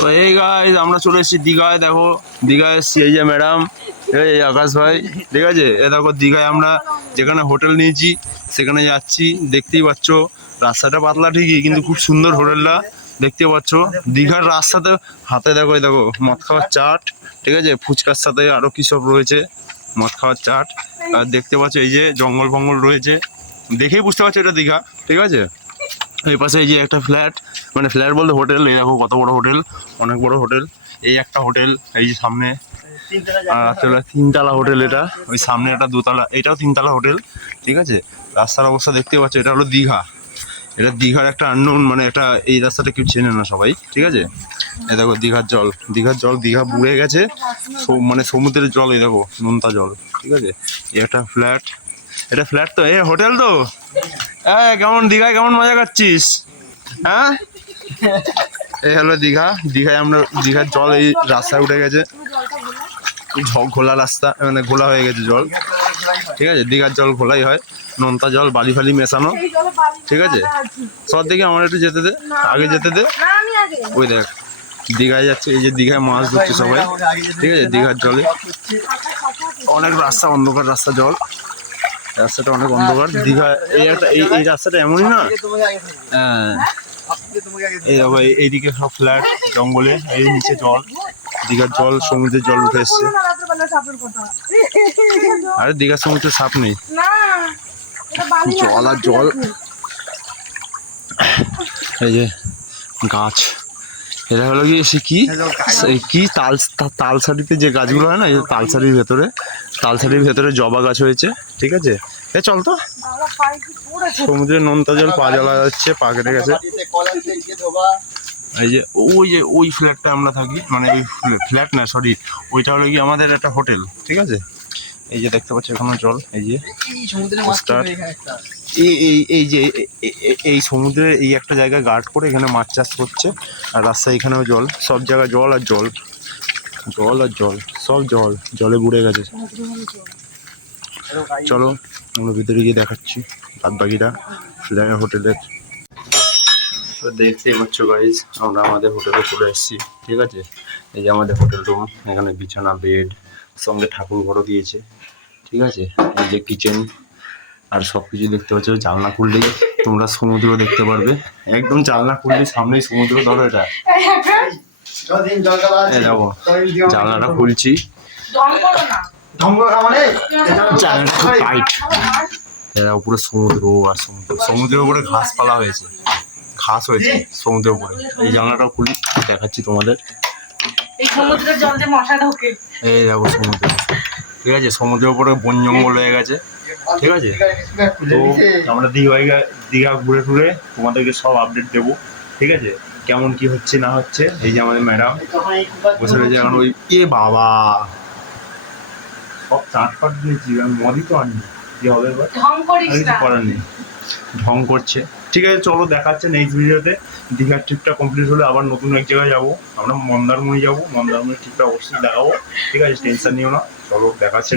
তো এই গাইস আমরা চলে এসেছি দীঘায়। দেখো দীঘায় এসেছি, এই যে ম্যাডাম, এই আকাশ ভাই, ঠিক আছে। এ দেখো দীঘায় আমরা যেখানে হোটেল নিয়েছি সেখানে যাচ্ছি। দেখতেই পাচ্ছ রাস্তাটা পাতলা ঠিকই, কিন্তু খুব সুন্দর হোটেলটা, দেখতে পাচ্ছ। দীঘার রাস্তাতে হাতে দেখো, এই দেখো মদ খাওয়ার চাট, ঠিক আছে। ফুচকার সাথে আরো কি সব রয়েছে, মদ খাওয়ার চাট। আর দেখতে পাচ্ছ এই যে জঙ্গল ফঙ্গল রয়েছে, দেখেই বুঝতে পারছো এটা দীঘা, ঠিক আছে। এই পাশে এই যে একটা ফ্ল্যাট, মানে ফ্ল্যাট বলতে হোটেল। এই দেখো কত বড় হোটেল, অনেক বড় হোটেল। এই একটা হোটেল, এই যে সামনে তিনতলা হোটেল। এটা ওই সামনে একটা দোতলা, এটাও তিনতলা হোটেল, ঠিক আছে। রাস্তার অবস্থা দেখতে পাচ্ছ, এটা হলো দীঘা। এটা দীঘার একটা আননোন, মানে এটা এই রাস্তাটা কেউ চেনে না সবাই, ঠিক আছে। এই দেখো দীঘার জল, দীঘার জল, দীঘা বুড়ে গেছে, মানে সমুদ্রের জল। এই দেখো নোনতা জল, ঠিক আছে। এই একটা ফ্ল্যাট, এটা ফ্ল্যাট তো, এ হোটেল তো। কেমন দীঘায় কেমন মজা করছিস? হ্যাঁ, এই হলো দীঘা। দীঘায় আমরা, দীঘার জল এই রাস্তায় উঠে গেছে, ঘোলা রাস্তা, মানে ঘোলা হয়ে গেছে জল, ঠিক আছে। দীঘার জল ঘোলাই হয়, নোনতা জল, বালি ফালি মেশানো, ঠিক আছে। সব দিকে আমার একটু যেতে দে, আগে যেতে দে। ওই দেখ দীঘায় যাচ্ছে, এই যে দীঘায় মাছ ধরছে সবাই, ঠিক আছে। দীঘার জলে অনেক রাস্তা, অন্ধকার রাস্তা, জল রাস্তাটা অনেক অন্ধকার। দীঘা এই একটা এই রাস্তাটা এমনই না। হ্যাঁ, এই দেখো এইদিকে সব ফ্ল্যাট, জঙ্গলে, এই নিচে জল, দীঘার জল, সমুদ্রের জল উঠে এসছে। আরে দীঘার সমুদ্রে সাপ নেই, জল আর জল। এই যে গাছ, এটা হলো কি সে কি তালসারিতে যে গাছগুলো হয় না, এই তালসারির ভেতরে, তালসারির ভেতরে জবা গাছ হয়েছে, ঠিক আছে। এ চল তো, সমুদ্রের নোনতা জল পা জ্বলা যাচ্ছে, পা কেটে গেছে। এই যে ওই ফ্ল্যাটটা আমরা থাকি, মানে ওই ফ্ল্যাট না, সরি, ওইটা হলো কি আমাদের একটা হোটেল, ঠিক আছে। এই যে দেখতে পাচ্ছ এখনো জল, এই যে এই যে এই সমুদ্রের এই একটা জায়গায় গার্ড করে এখানে মাছ চাষ করছে, আর রাস্তায় এখানেও জল, সব জায়গায় জল আর জল, জল আর জল, সব জল, জলে বুড়ে গেছে। চলো আমরা ভিতরে গিয়ে দেখাচ্ছি বাদ বাকিটা ফ্ল্যাট হোটেলের। তো দেখতেই পাচ্ছ গাইজ, আমরা আমাদের হোটেলে চলে এসেছি, ঠিক আছে। এই যে আমাদের হোটেল রুম, এখানে বিছানা, বেড, সঙ্গে ঠাকুর ঘরও দিয়েছে, ঠিক আছে। এই যে কিচেন, আর সব কিছু দেখতে পাচ্ছ। জানলা খুললেই তোমরা সমুদ্র দেখতে পারবে, একদম জানলা খুললেই সামনেই সমুদ্র। ধরো এটা, দেখো জানলাটা খুলছি, এরা উপরে সমুদ্র, আর সমুদ্রের উপরে ঘাসপালা হয়েছে, ঘাস হয়েছে সমুদ্রের উপরে। এই জানলাটাও খুলি, দেখাচ্ছি তোমাদের। এই সমুদ্রের জল যে মশা ঢোকে, এই দেখো সমুদ্র, ঠিক আছে। সমুদ্রের উপরে বন জঙ্গল হয়ে গেছে, ঠিক আছে। তো আমরা দীঘা ঘুরে টুরে তোমাদেরকে সব আপডেট দেবো, ঠিক আছে। কেমন কি হচ্ছে না হচ্ছে। এই যে আমাদের ম্যাডাম বসে রয়েছে এখন, ওই বাবা সব চাট ফাট দিয়েছি, আমি মদই তো আনি, কি হবে এবার, কিছু করার নেই, ঢং করছে, ঠিক আছে। চলো দেখাচ্ছে নেক্সট ভিডিওতে। দীঘার ট্রিপটা কমপ্লিট হলে আবার নতুন এক জায়গায় যাবো, আমরা মন্দারমণি যাবো, মন্দারমণির ট্রিপটা অবশ্যই দেখাবো, ঠিক আছে। টেনশন নিও না, চলো দেখাচ্ছে।